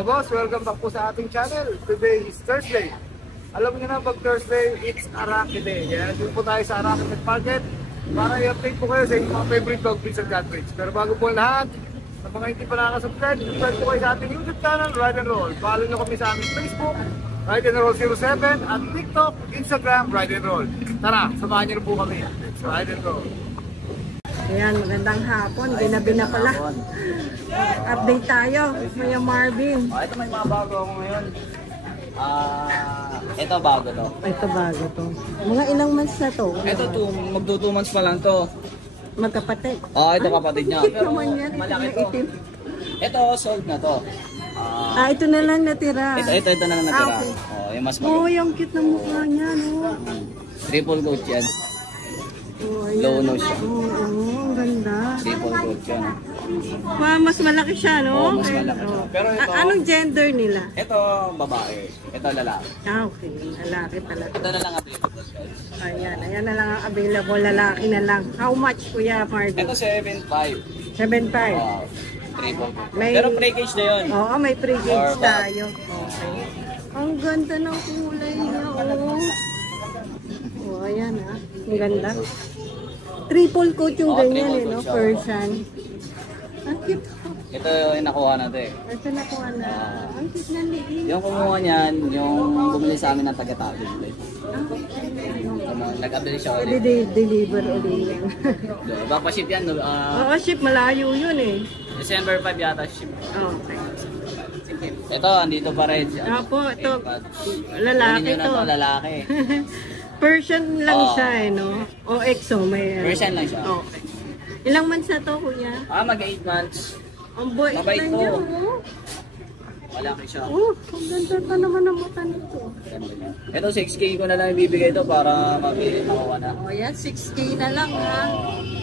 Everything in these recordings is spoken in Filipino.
Mga boss, welcome back po sa ating channel. Today is Thursday. Alam niyo na pag Thursday, it's Araki Day. Kaya dito po tayo sa Araki Market para i-update po kayo sa inyong mga favorite dog breeds and cat breeds. Pero bago po lahat, sa mga hindi pa nakaka-subscribe, subscribe po kayo sa ating YouTube channel, Ride and Roll. Follow nyo kami sa aming Facebook, Ride and Roll 07, at TikTok, Instagram, Ride and Roll. Tara, samahan nyo po kami. Ride and Roll. Ayan, magandang hapon. Ginabi na pala. Update tayo. Kuya Marvin. Oh, ito may mga bago ako ngayon. Ah, ito bago to. Ito bago to. Mga ilang months na to? Ito two, magto 2 months pa lang to. Magkapatid. Oh, ito kapatid niya. Pero naman yan. Ito malaki na to. itim. Ito sold na to. Ah, Ah, ito na lang natira. ito ito ito na lang natira. Ah, okay. Oh, yung mas Oh, yung cute na mukha niya, no? Triple coat yan. Oh, ayan. Low nose siya. Oo, oh, ang ganda. Triple coat yan. Ma, mas malaki siya, no? Oo, mas malaki siya. Pero ito- A- anong gender nila? Ito babae. Ito lalaki. Ah, okay. Lalaki talaga. Ito na lang available guys. Ayan, ayan na lang ang available. Lalaki na lang. How much, Kuya Marvin? Ito 7.5. 7.5. Oh, triple. May- Pero pre-cage na yun. Oo, may pre-gauge Or bag. tayo. Okay. Ang ganda ng kulay niya, oh. Oh, ayan ah. Ang ganda. Triple coat yung Oo, ganyan triple eh, coat no? siya. Persian. Ang cute. Ito yung nakuha natin. Ito na ko na. Ang cute na liin. Yung kumuha niyan, yung bumili sa amin ng taga-tabi. Ah, Ano, nag-abili siya Pwede ulit. de- deliver ulit yan. Papaship yan, no? ah, Oo, ship, malayo yun eh. December 5 yata ship. Okay. Ito, andito pa rin. Apo, ito, Kunin lalaki nyo na to. to, lalaki. Persian lang Oo. siya eh, no? O EXO, may... ano. Persian lang siya. Okay. Ilang months na to, kuya? Ah, mag 8 months. Ang buhay Mabait na to. niya, oh. Malaki siya. Oh, ang ganda pa naman ang mata nito. Ganda niya. Ito, 6K ko na lang ibibigay ito para mabili makuha na. O yan, 6K na lang ha.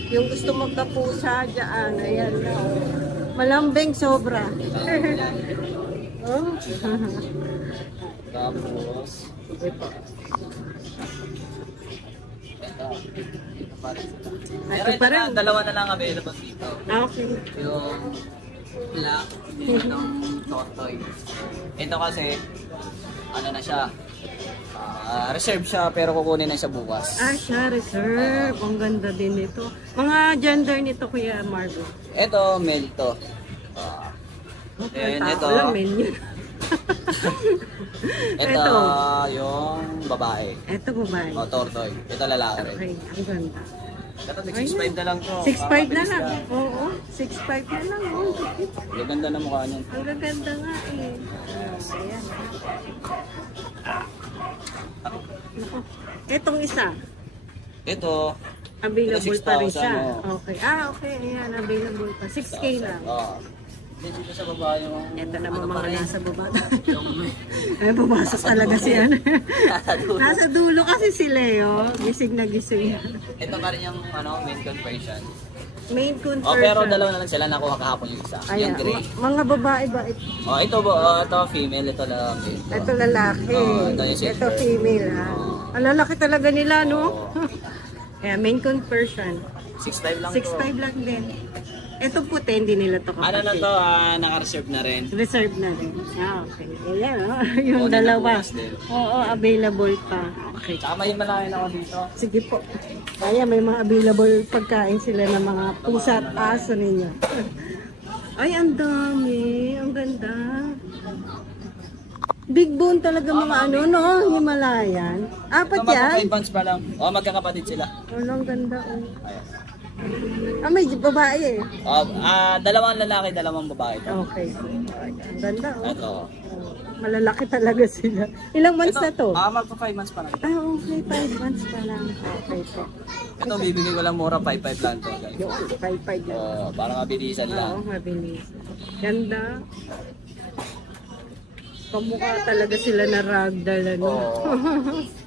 Yung gusto magkapusa dyan, ayan na. oh. Malambing sobra. oh. Tapos, po. Ito. Pa rin dalawa na lang available dito. Ah, okay. Yung black, yung totoy. Ito kasi, ano na siya, ah, reserve siya pero kukunin na siya bukas. Ah, siya, reserve. Ang ganda din nito. Mga gender nito, Kuya Margo. Ito, male to. Ah, Okay, And tao ito. lang, menu. ito, Ito. yung babae. Ito, babae. O, tortoy. Ito lalaki rin. Okay, ang ganda. Ito, 6'5 na lang to. 6'5 na lang. Oo, 6'5 na lang. Oh, Yung ganda ng mukha niyan. ang gaganda nga eh. Oh, ayan. Naku. Itong isa, Ito, available Ito, pa rin 6,000, siya. oh. Okay. Ah, okay. Ayan, available pa. 6K lang. Oh. Dito sa baba yung... Ito naman ano mga nasa baba. Ay, pumasok talaga si ano. Nasa dulo. Kasi si Leo. Gising na gising. Ito pa rin yung ano, main conversion. Main conversion. Oh, pero dalawa na lang sila nakuha kahapon yung isa. Ayan. Yung gray. Mga babae ba ito? Oh, ito bo, oh, ito female, ito lalaki. Ito lalaki. Oo, ito yung ito female ha. Oo. Ang lalaki talaga nila no. Oh, Kaya main conversion. 6'5 lang 6'5 lang din. Ito puti, hindi nila to to. Ano na to, ah, naka-reserve na rin. Reserve na rin. Ah, okay. Ayan, oh. yung na dalawa. bukas din. Oo, available pa. Okay. Tsaka may malayan ako dito. Sige po. Kaya may mga available pagkain sila ng mga pusa at aso ninyo. Ay, ang dami. Ang ganda. Big bone talaga mga ano, no? Himalayan. Apat Ito yan? magka 5 months pa lang. Oh, magkakapatid sila. Ano, ang ganda. Oh. Ayan. Ah, may babae eh. Oh, ah, dalawang lalaki, dalawang babae. to. Okay. Ay, ang ganda. Oh. Ito. Malalaki talaga sila. Ilang months na to? Ah, magpa 5 months pa lang. Ah, okay. Five months pa lang. Okay po. Ito, bibigay ko lang mura, 5-5 lang to. guys. Yung five, five yun. Oh, para mabilisan lang. Oo, mabilis. Ganda. Kamukha talaga sila na ragdoll, ano? Oo.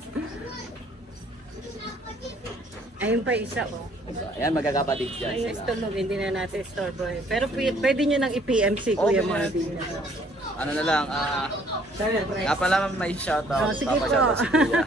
Ayun pa isa, oh. Ayan, magkakapatid dyan Ayun, sila. hindi na natin store boy. Pero pwede nyo nang i-PMC, Kuya Okay. Marvin. Ano na lang, ah, Sorry, nga pala may Oh, shoutout. sige po. Papa-shoutout si Kuya.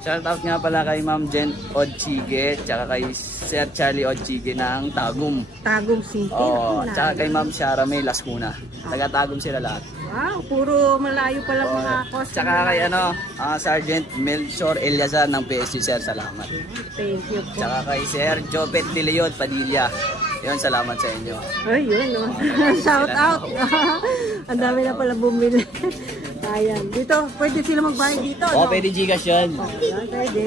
Shoutout nga pala kay Ma'am Jen Odchige, tsaka kay Sir Charlie Odchige ng Tagum. Tagum City. Oh, Wala. tsaka kay Ma'am Shara May Lascuna. Taga Tagum sila lahat. Wow, puro malayo pa lang mga customer. Tsaka kay ano, ah, Sergeant Melchor Eliazar ng PSG sir, salamat. Thank you po. Tsaka kay Sir Jopet De Leon Padilla. Yun, salamat sa inyo. Ay, yun, no? Shout out. Ang dami na pala bumili. Ayan. Dito, pwede sila magbayad dito, Oo, no? pwede Gcash yun. Ayan, pwede.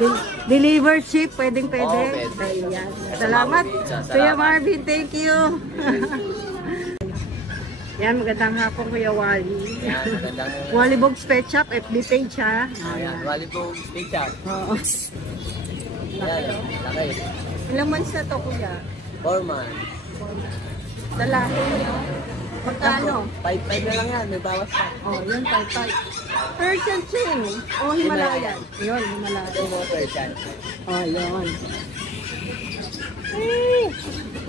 Del- deliver ship, pwedeng pwede. Oo, pwede. Ayan. Salamat. Salamat. Kuya Marvin, thank you. Yan, magandang hapon, Kuya Wally. Yan, magandang Wally Bogs Pet Shop, FB page ha. Ayan, wali po speak chat. Oo. Yan, laki. Ilang months na to, Kuya? Foreman. Lalaki, no? Magkano? 5-5 na lang yan, may bawas pa. Oh, yun, type Persian Chin. Oh, Himalayan. Yun, Himalayan. Ito mo, Persian. Oh, yun. Eh,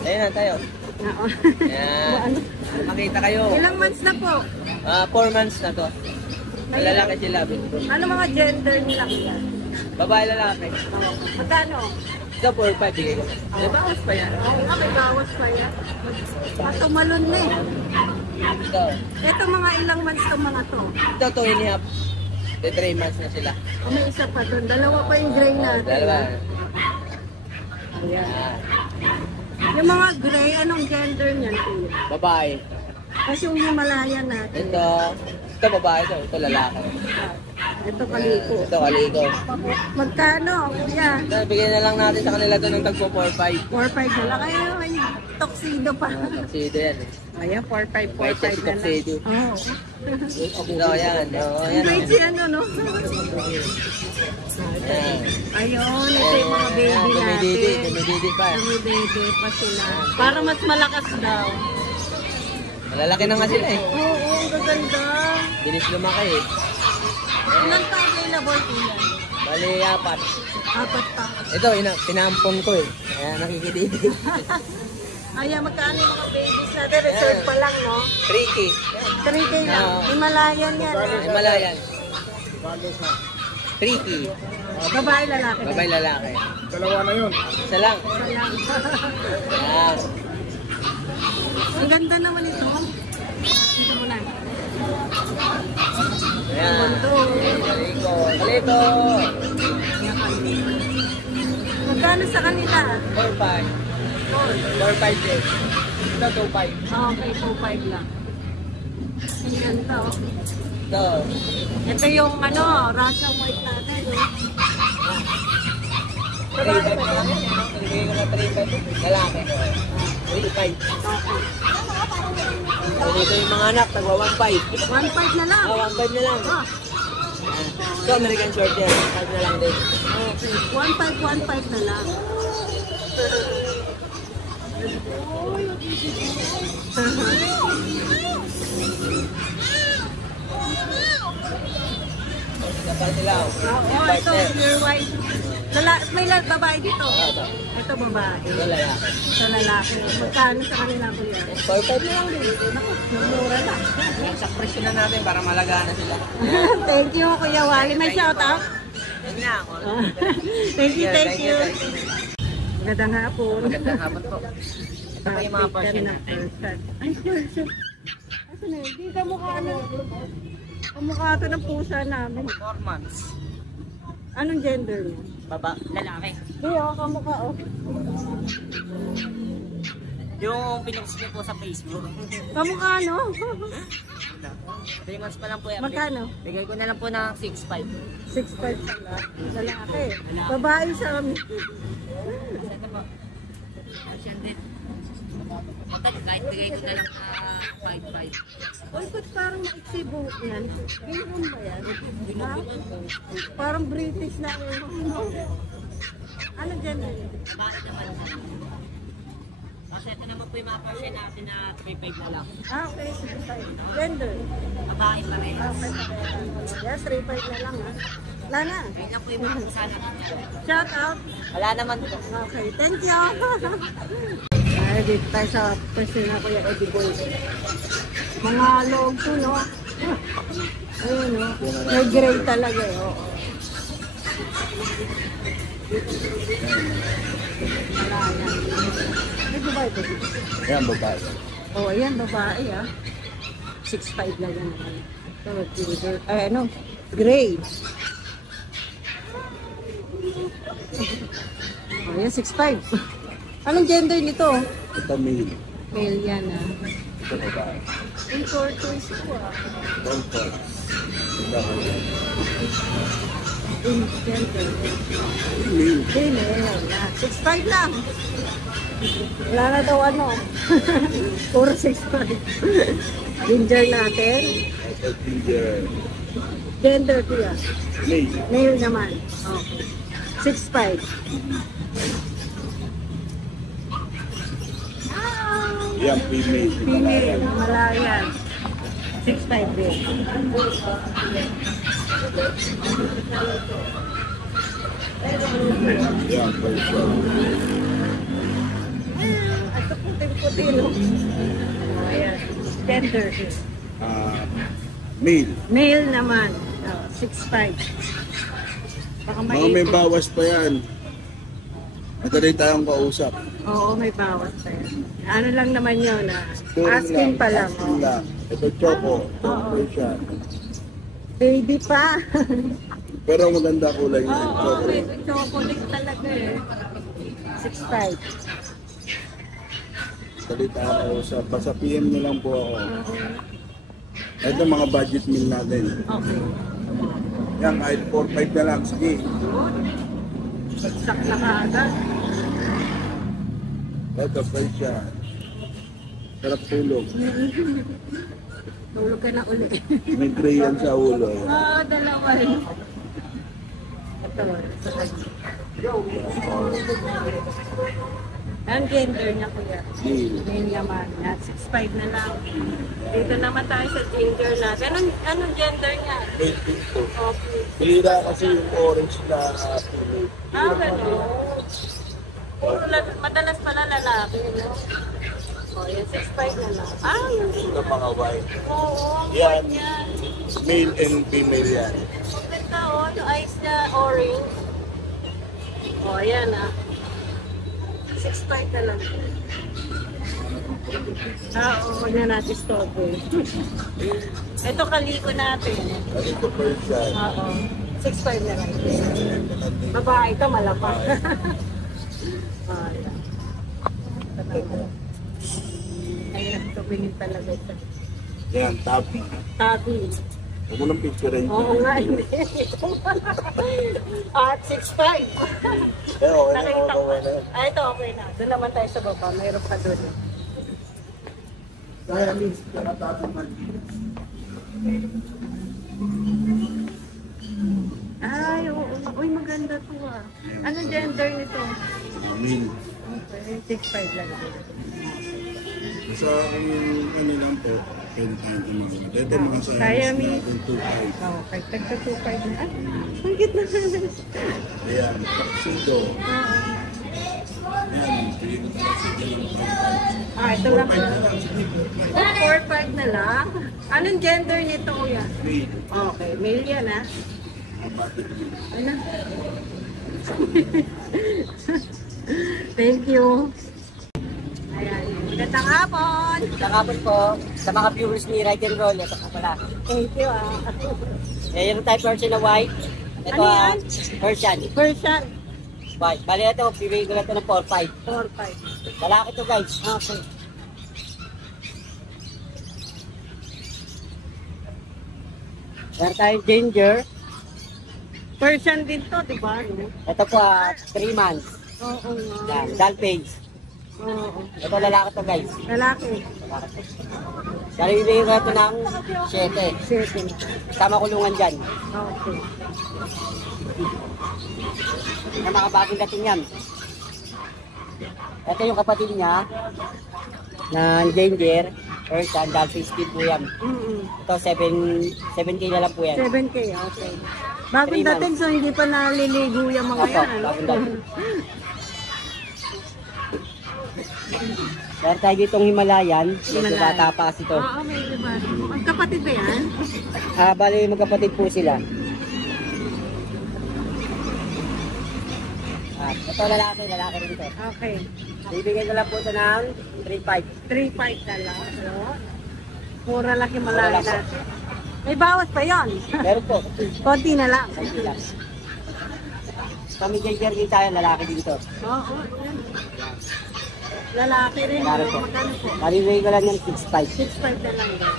Ayun na tayo. Oo. Yan. Ano? Makita kayo. Ilang months na po? Ah, 4 months na to. Lalaki sila. Ano mga gender nila? Babae lalaki. Oh, magkano? Ito 4-5 bigay ko. May bawas pa yan. Oo nga, may bawas pa yan. Patumalon na eh. Ito. Ito mga ilang months to mga to. Ito 2 and a half. The 3 months na sila. Oh, may isa pa doon. Dalawa pa yung gray natin. Dalawa. Ayan. Yan. Yung mga gray, anong gender niyan kuya? Babae. Kasi yung Himalayan natin. Ito. Ito babae to. Ito lalaki. Ito kaliko. Ito kaliko. Magkano, kuya? Ito, bigyan na lang natin sa kanila to ng tagpo 4-5. 4-5 na lang. Ay, may tuxedo pa. Tuxedo yan eh. Ayan, 4-5, 4-5 May na lang. tuxedo. Oo. Ito, yan. Oo, yan. Great si ano, no? Yan. Ayun, ito yung mga baby Yan, Dumididi. natin. Dumididi pa. Dumidede pa sila. Para mas malakas daw. Malalaki na nga sila eh. Oo, ang gaganda. Bilis lumaki eh. Ilan pa available po yan? Bali, apat. Apat pa. Ito, ina, pinampon ko eh. Kaya nakikididi. Ayan, magkano yung mga babies natin? Reserve pa lang, no? Tricky. 3K lang. Oo. Himalayan yan. ah. Himalayan. Tricky. Babae, lalaki. Babay lalaki. Dalawa na yun. Isa lang. Ayan. Yan. Ang ganda naman. Ito Yan. Kaliko. Kaliko. Magkano sa kanila? 4-5. 4-5 din. Ito 2-5. Ah, Okay, 2.5 lang. Ang ganda, oh. Ito. Ito yung ano, Russian white natin, oh. 3-5 na lang yan. Nilagay ko na 3-5. Lalaki. 3-5. So, dito yung mga anak, nagwa 1-5. 1.5 na lang. Ah, 1-5 na lang. Ah, Ito, American short yan. 5 na lang din. okay. 1.5, 1.5 na lang. Kapal sila. oh. Oo, ito, pure white. Lala may la babae dito. Ah, ito. Babae. Ito lalaki. Ito lalaki. Magkano sa kanila ko yan? 4-5 na lang din. Naku, mura lang. Sa presyo na natin para malagana sila. thank you, Kuya Wally. May shout out? Nga ako. thank you, thank you. Magandang hapon. Magandang hapon po. Ito po yung mga Person. Ay, person. Asan na yun? Di ka mukha na. Kamukha ito ng pusa namin. 4 months. Anong gender niya? Baba, lalaki. Di, oh, kamukha, oh. Yung pinost niyo po sa Facebook. Kamukha, no? 3 months pa lang po. Magkano? Bigay ko na lang po ng 6.5. 6'5 pala. Lalaki. Babae sa amin. Ito po. Asian din. Ito, kahit bigay ko na lang na 5.5. Uy, ba't parang maiksi buhok yan? Ginron ba yan? Ha? Parang British na. Ano gender niya? Para naman. Kasi ito naman po yung mga person natin na 3.5 na lang. Ah, okay. Gender. Babae pa rin. Ah, Okay. Yes, 3'5 na lang, ha? Wala na. Ayun lang po yung mga natin. Shout out. Wala naman po. Okay, thank you. Ay, dito tayo sa pwesto na Kuya Eddie Boy. Mga loob ko, no? Ayun, no? May gray talaga, eh. Oo. Wala na. May babae ba dito? Yan, babae. Oh, ayan, babae, ah. 6'5 lang yan. Ay, ano? Gray. Oh, yan, 6'5. Anong gender nito? Ito male. Male yan ah. Ito babae. Ang tortoise ko ah. Comfort. Ito In gender. male. Yan. 6'5 lang. Wala na daw ano. Puro 6'5. Ginger natin. Ito ginger. Gender ko yan. Male. Male naman. Okay. 6'5. Yan, female. Female. Malayan. 6'5 din. Yan, Persian. Ito puting-puti, no? Ayan. Gender. Ah, male. Male naman. Oh, 6'5. Baka Mga may bawas pa yan. Madali tayong kausap. Oo, may bawas pa yan. Ano lang naman yun, ah. Touring Asking pa lang. Asking oh. lang. Ito choco. Oo. Persian. Baby pa. Pero maganda kulay niya. Oo, choco. may chocolate talaga eh. 6'5. Madali tayong kausap. Basta PM niyo lang po ako. Ito mga budget meal natin. Okay. Yan, kahit 4-5 na lang. Sige. Bagsak na kaagad. Ito, Persian. Sarap tulog. Tulog ka na uli. May gray yan sa ulo. Oo, dalawa eh. Ito, sa kanya. Ang gender niya kuya. Male naman. Yan, 6'5 na lang. Dito naman tayo sa gender natin. Anong, anong gender niya? Male dito. Okay. Bihira kasi yung orange na female. Ah, gano'n. Puro la- madalas pala lalaki, no? O, yan, 6'5 na lang. Ah, yun. Ito mga white. Oo, ang Yan. white yan. Male and female yan. Ang ganda, oh. Yung eyes niya, orange. O, yan, ah. 6'5 na lang. Ah, oo, huwag na natin stop eh. Ito kaliko natin. Ito Persian. Oo. 6'5 na lang. Babae ito, malapang. ah. Ito. Ayun, tumingin talaga ito. Yan, tabi. Tabi. Huwag mo nang picturein. Oo nga, hindi. At 6'5. Eh, okay na, Nakita ko. Ah, ito okay na. Doon naman tayo sa baba. Mayroon pa doon. Kaya miss, kaya tabi man. Ay, oo. Uy, maganda to ah. Ano gender nito? Male. Okay, 6'5 lang. Sa kung ano lang po, pwede tayong tumawag. Ito mga sa Kaya, miss. natin 2.5. Okay, tagka 2'5 na. Ah, ang gitna na. Ayan, tuxedo. Ayan, pwede ko tayo sa dalawang Ah, ito lang. 4.5 na lang. Sige, 4.5. 4'5 na lang. Anong gender nito, kuya? Male. Okay, male yan ah. Ang bati. Ano? Thank you. Magandang hapon. Nakapon po sa mga viewers ni Ride and Roll. Ito po pala. Thank you ah. Ayan tayo Persian na white. Ito Ano ah, yan? Persian. Persian. White. Bali ito, bibigay ko na ito ng 4-5. 4'5. Lalaki to guys. Okay. Meron tayong ginger. Persian din to, di ba? Ito po, 3 months. Oo nga. Yan, doll page. Oo. Ito lalaki to guys. Lalaki. Lalaki bibigay ko ito ng 7. Setting. Tama kulungan dyan. Okay. Na mga bagong dating yan. Ito yung kapatid niya na ginger. Persian, doll page din po yan. Mm-mm. Ito, 7, 7K na lang po yan. 7K, okay. Bagong dating, so hindi pa naliligo yung mga Opo, yan. Ano? bagong dating. Meron tayo ditong Himalayan. Medyo Himalayan. bata pa kasi ito. Oo, may iba. Ang kapatid ba yan? Ah, bali magkapatid po sila. Ah, ito lalaki, lalaki rin ito. Okay. Bibigyan ko lang po ito ng 3.5. 3.5 na lang. Ano? Mura lang yung malaki natin. May bawas pa yon. Meron po. Konti na lang. Konti lang. Kami jager din tayo, lalaki dito. Oo. yan. Lalaki rin. Ano, po. Magkano po? Kaliway ko lang yan, 6'5". 6.5 na lang daw.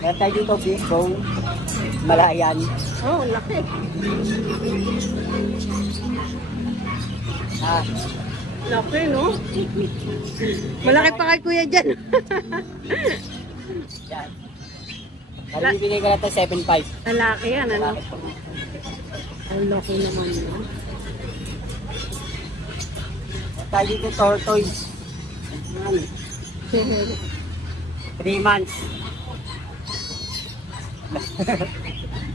Meron tayo dito, big bone, malayan. Oh, laki. Ah, Laki, no? Malaki pa kay kuya dyan. yan. Kalibigay ko lang ito, 7'5". Lalaki yan, ano? Ang laki naman, no? Tayo dito, tortoise. Yan, 3 months.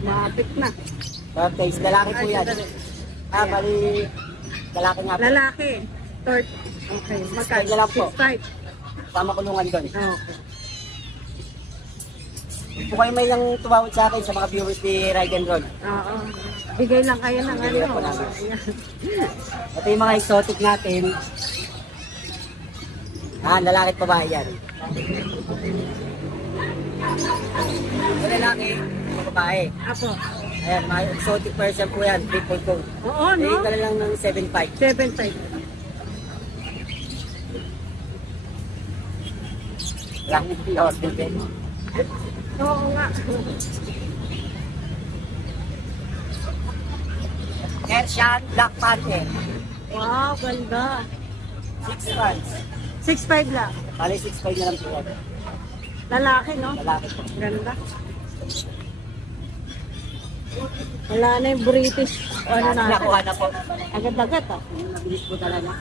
Mapit na. Tortoise, lalaki po yan. Ah, bali, lalaki nga po. Lalaki. Tort. Okay. Magkano? Six na lang po. 6.5. Sama kulungan doon. Ah, Okay. Kung kayo may lang tumawag sa akin sa mga viewers ni Ride and Roll. Oo. Bigay lang kayo ng Bigay ano. po namin. Ito yung mga exotic natin. Ah, lalaki at babae yan. Lalaki, babae. Apo. Ayan, mga exotic version po yan, triple coat. Oo, no? Bigay na lang ng 7.5. 7.5. Lang yung order din. Oo nga. Persian Black Panther. Wow, ganda. 6 months. 6.5 lang. Bali 6.5 na lang po. Lalaki, no? Lalaki po. Ganda. Wala na yung British. Ano na? Nakuha na po. Agad-agad, ah. Bilis po talaga.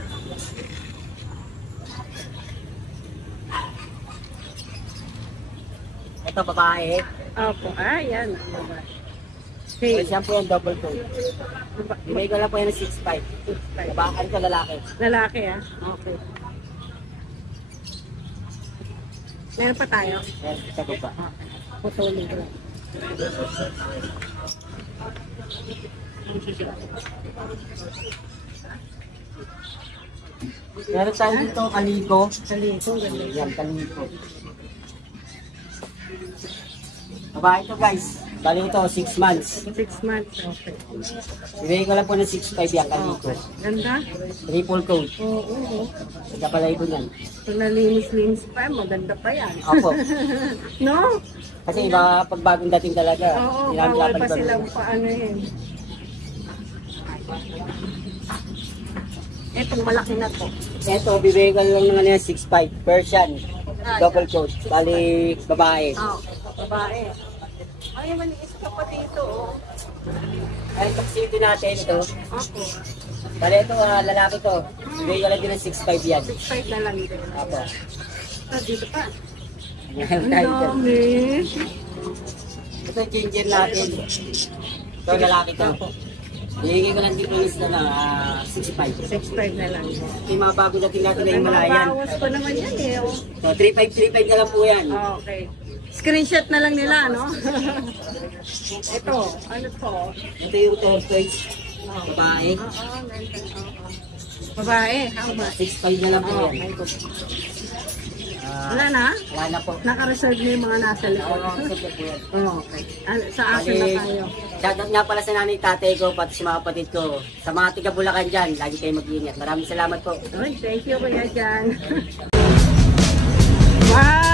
Ito babae. Opo. Ah, yan. Okay. Okay. Siya po yung double coat. Ibigay ko lang po yan ng 6.5. Babakan ko lalaki. Lalaki, ah. Okay. Meron pa tayo? Yan, sa baba. Putulin ko lang. Meron tayo dito kaliko. Ganda. Yan, kaliko. Babae ito guys. Bali ito, 6 months. 6 months. Okay. Ibigay ko lang po ng 6.5 yan, kaliko. Ganda? Triple coat. Oo, oo. Sa palay ko yan. Kung nalinis-linis pa, maganda pa yan. Opo. no? Kasi iba pag bagong dating talaga. Oo, bawal pa silang paano yun. Etong malaki na to. Ito, bibigay ko lang naman yan 6.5. Persian. Double coat. Bali, babae. Oh, babae. Ay, maliis ka pa dito, oh. Ay, taxi natin ito. Ako. Bali, ito, ah, lalaki to. Bibigay ko lang din ng 6.5 yan. 6'5 na lang din. Apo. Ah, dito pa. Ang dami. Ito ginger natin. Ito, lalaki to. Bibigay ko lang din ulis na lang, ah, 65. 6'5 na lang. Ito yung mga bago dating natin na Ay, Himalayan. mabawas pa naman yan, eh. Oh. So, 3.5, 3.5 na lang po yan. Okay. Screenshot na lang nila, no? Ito, ano to? Ito yung tortoise. Babae. Oo, ganyan. oo. Babae, how much? 6.5 na lang po Oh, yan. Ah, Wala na? wala na po. Naka-reserve na yung mga nasa likod. Oo. Oh, okay. Ano, sa akin na tayo. shoutout nga pala sa nanay tatay ko, pati sa mga kapatid ko. Sa mga tiga Bulacan dyan, lagi kayo mag-iingat. Maraming salamat po. Thank you kuya dyan. wow!